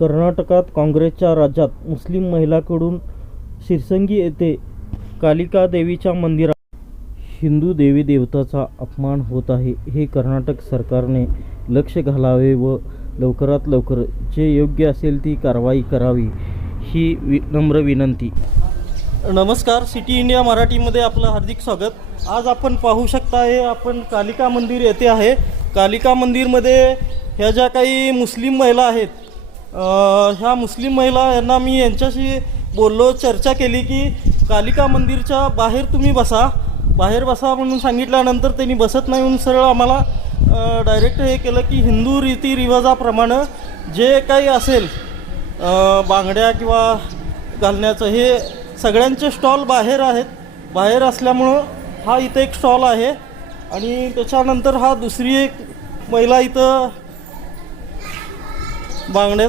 कर्नाटकात काँग्रेसच्या राज्यात मुस्लिम महिलांकडून शिरसंगी येथे कालिका देवीच्या मंदिरात हिंदू देवी देवताचा अपमान होत आहे. हे कर्नाटक सरकारने लक्ष घालावे व लवकरात लवकर जे योग्य असेल ती कारवाई करावी ही नम्र विनंती. नमस्कार, सिटी इंडिया मराठीमध्ये आपलं हार्दिक स्वागत. आज आपण पाहू शकता हे आपण कालिका मंदिर येथे आहे. कालिका मंदिरमध्ये ह्या ज्या काही मुस्लिम महिला आहेत, ह्या मुस्लिम महिला यांना मी यांच्याशी बोललो, चर्चा केली की कालिका मंदिरच्या बाहेर तुम्ही बाहेर बसा म्हणून सांगितल्यानंतर त्यांनी बसत नाही म्हणून सरळ आम्हाला डायरेक्ट हे केलं की हिंदू रीतिरिवाजाप्रमाणे जे काही असेल बांगड्या किंवा घालण्याचं हे सगळ्यांचे स्टॉल बाहेर आहेत. बाहेर असल्यामुळं हा इथं एक स्टॉल आहे आणि त्याच्यानंतर हा दुसरी एक महिला इथं बांगड्या